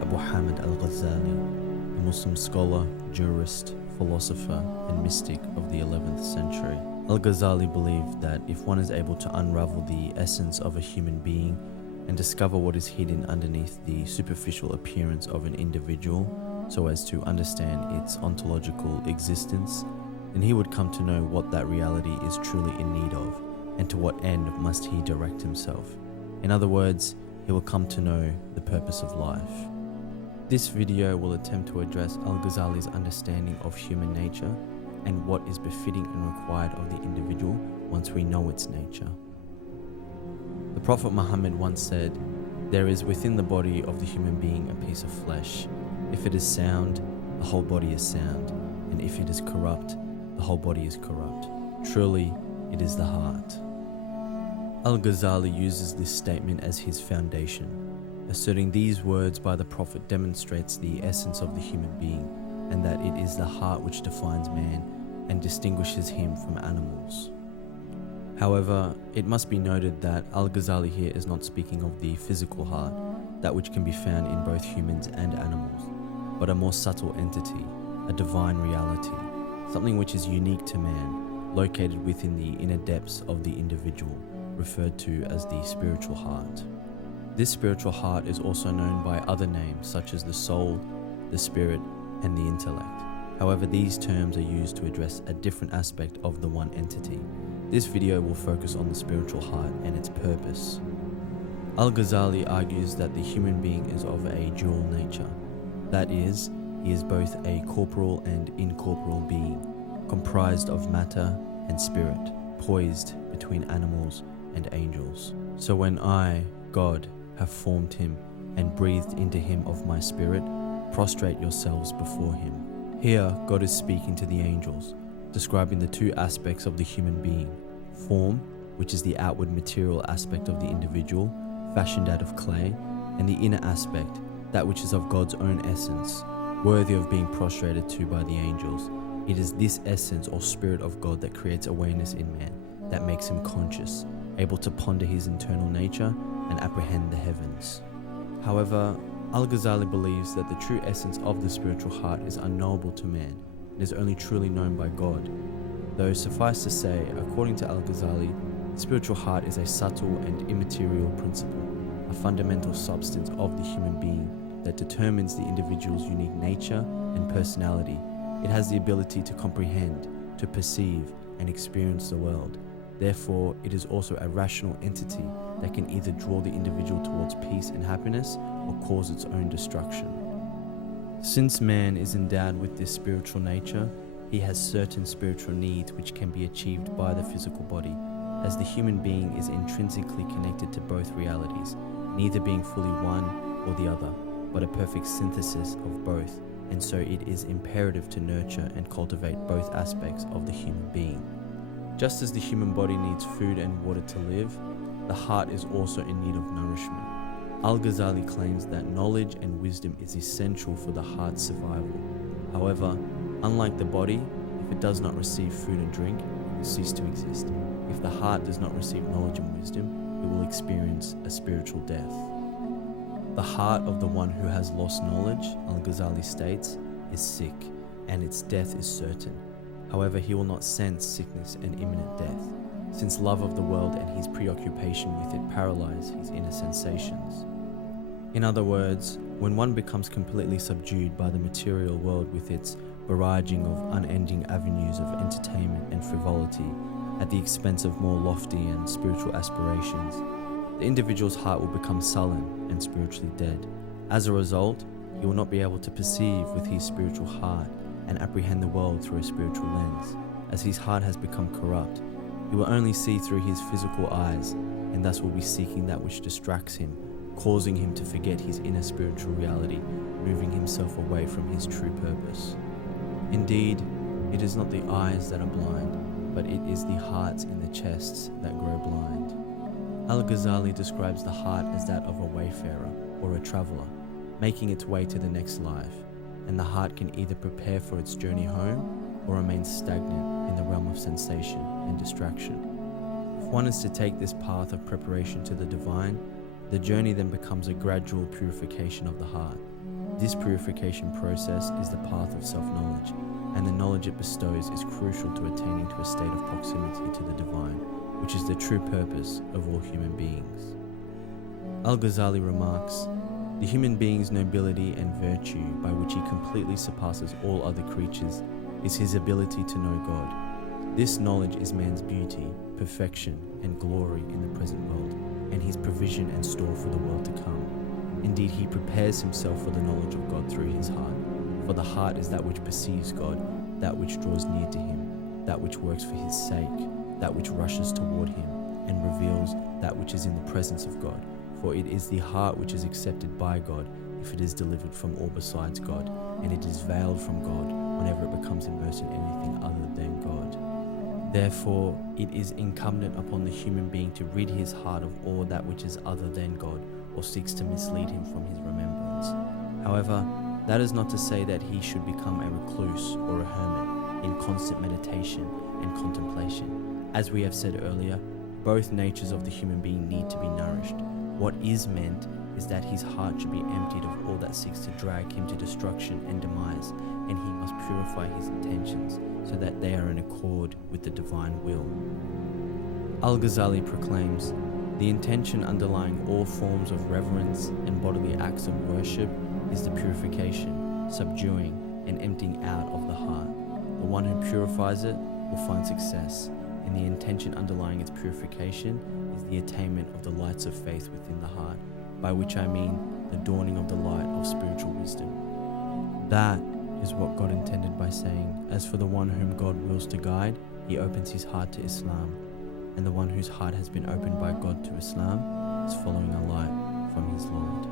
Abu Hamid Al-Ghazali, a Muslim scholar, jurist, philosopher, and mystic of the 11th century. Al-Ghazali believed that if one is able to unravel the essence of a human being and discover what is hidden underneath the superficial appearance of an individual so as to understand its ontological existence, then he would come to know what that reality is truly in need of and to what end must he direct himself. In other words, he will come to know the purpose of life. This video will attempt to address Al-Ghazali's understanding of human nature and what is befitting and required of the individual once we know its nature. The Prophet Muhammad once said, "There is within the body of the human being a piece of flesh. If it is sound, the whole body is sound, and if it is corrupt, the whole body is corrupt. Truly, it is the heart." Al-Ghazali uses this statement as his foundation. Asserting these words by the Prophet demonstrates the essence of the human being, and that it is the heart which defines man and distinguishes him from animals. However, it must be noted that Al-Ghazali here is not speaking of the physical heart, that which can be found in both humans and animals, but a more subtle entity, a divine reality, something which is unique to man, located within the inner depths of the individual, referred to as the spiritual heart. This spiritual heart is also known by other names such as the soul, the spirit, and the intellect. However, these terms are used to address a different aspect of the one entity. This video will focus on the spiritual heart and its purpose. Al-Ghazali argues that the human being is of a dual nature. That is, he is both a corporal and incorporeal being, comprised of matter and spirit, poised between animals and angels. So when I, God, have formed him and breathed into him of my spirit, prostrate yourselves before him. Here, God is speaking to the angels, describing the two aspects of the human being: form, which is the outward material aspect of the individual, fashioned out of clay, and the inner aspect, that which is of God's own essence, worthy of being prostrated to by the angels. It is this essence or spirit of God that creates awareness in man, that makes him conscious, able to ponder his internal nature and apprehend the heavens. However, Al-Ghazali believes that the true essence of the spiritual heart is unknowable to man and is only truly known by God. Though suffice to say, according to Al-Ghazali, the spiritual heart is a subtle and immaterial principle, a fundamental substance of the human being that determines the individual's unique nature and personality. It has the ability to comprehend, to perceive, and experience the world. Therefore, it is also a rational entity that can either draw the individual towards peace and happiness or cause its own destruction. Since man is endowed with this spiritual nature, he has certain spiritual needs which can be achieved by the physical body, as the human being is intrinsically connected to both realities, neither being fully one or the other, but a perfect synthesis of both, and so it is imperative to nurture and cultivate both aspects of the human being. Just as the human body needs food and water to live, the heart is also in need of nourishment. Al-Ghazali claims that knowledge and wisdom is essential for the heart's survival. However, unlike the body, if it does not receive food and drink, it will cease to exist. If the heart does not receive knowledge and wisdom, it will experience a spiritual death. The heart of the one who has lost knowledge, Al-Ghazali states, is sick, and its death is certain. However, he will not sense sickness and imminent death, since love of the world and his preoccupation with it paralyze his inner sensations. In other words, when one becomes completely subdued by the material world with its barraging of unending avenues of entertainment and frivolity at the expense of more lofty and spiritual aspirations, the individual's heart will become sullen and spiritually dead. As a result, he will not be able to perceive with his spiritual heart and apprehend the world through a spiritual lens. As his heart has become corrupt, he will only see through his physical eyes, and thus will be seeking that which distracts him, causing him to forget his inner spiritual reality, moving himself away from his true purpose. Indeed, it is not the eyes that are blind, but it is the hearts in the chests that grow blind. Al-Ghazali describes the heart as that of a wayfarer or a traveler, making its way to the next life, and the heart can either prepare for its journey home or remain stagnant in the realm of sensation and distraction. If one is to take this path of preparation to the divine, The journey then becomes a gradual purification of the heart. This purification process is the path of self-knowledge, and the knowledge it bestows is crucial to attaining to a state of proximity to the divine, which is the true purpose of all human beings. Al-Ghazali remarks, "The human being's nobility and virtue, by which he completely surpasses all other creatures, is his ability to know God. This knowledge is man's beauty, perfection, and glory in the present world, and his provision and store for the world to come. Indeed, he prepares himself for the knowledge of God through his heart, for the heart is that which perceives God, that which draws near to him, that which works for his sake, that which rushes toward him, and reveals that which is in the presence of God. For it is the heart which is accepted by God if it is delivered from all besides God, and it is veiled from God whenever it becomes immersed in anything other than God. Therefore, it is incumbent upon the human being to rid his heart of all that which is other than God, or seeks to mislead him from his remembrance. However, that is not to say that he should become a recluse or a hermit in constant meditation and contemplation. As we have said earlier, both natures of the human being need to be nourished. What is meant is that his heart should be emptied of all that seeks to drag him to destruction and demise, and he must purify his intentions so that they are in accord with the divine will. Al-Ghazali proclaims, "The intention underlying all forms of reverence and bodily acts of worship is the purification, subduing, and emptying out of the heart. The one who purifies it will find success, and the intention underlying its purification is the attainment of the lights of faith within the heart, by which I mean the dawning of the light of spiritual wisdom." That is what God intended by saying, "As for the one whom God wills to guide, he opens his heart to Islam, and the one whose heart has been opened by God to Islam is following a light from his Lord."